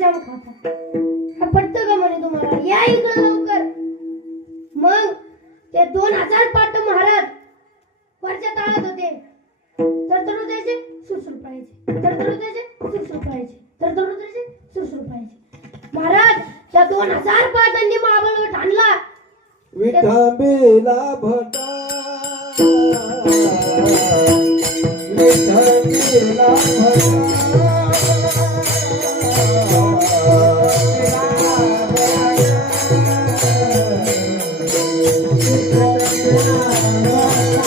तुम्ही खाता हा पडतो का म्हणे तुम्हाला? या इकडं लवकर. मग ते दोन हजार पाट महाराज वरच्या ताळात होते. तर तर उद्याचे सुरसुर पाहिजे. तर तर उद्याचे सुरसुर पाहिजे. तर तर उद्याचे सुरसुर पाहिजे. महाराज त्या दोन हजार पाटांनी महाबळ ठाणला विठाबेला भटा विठाबेला भटा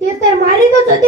Y está malito.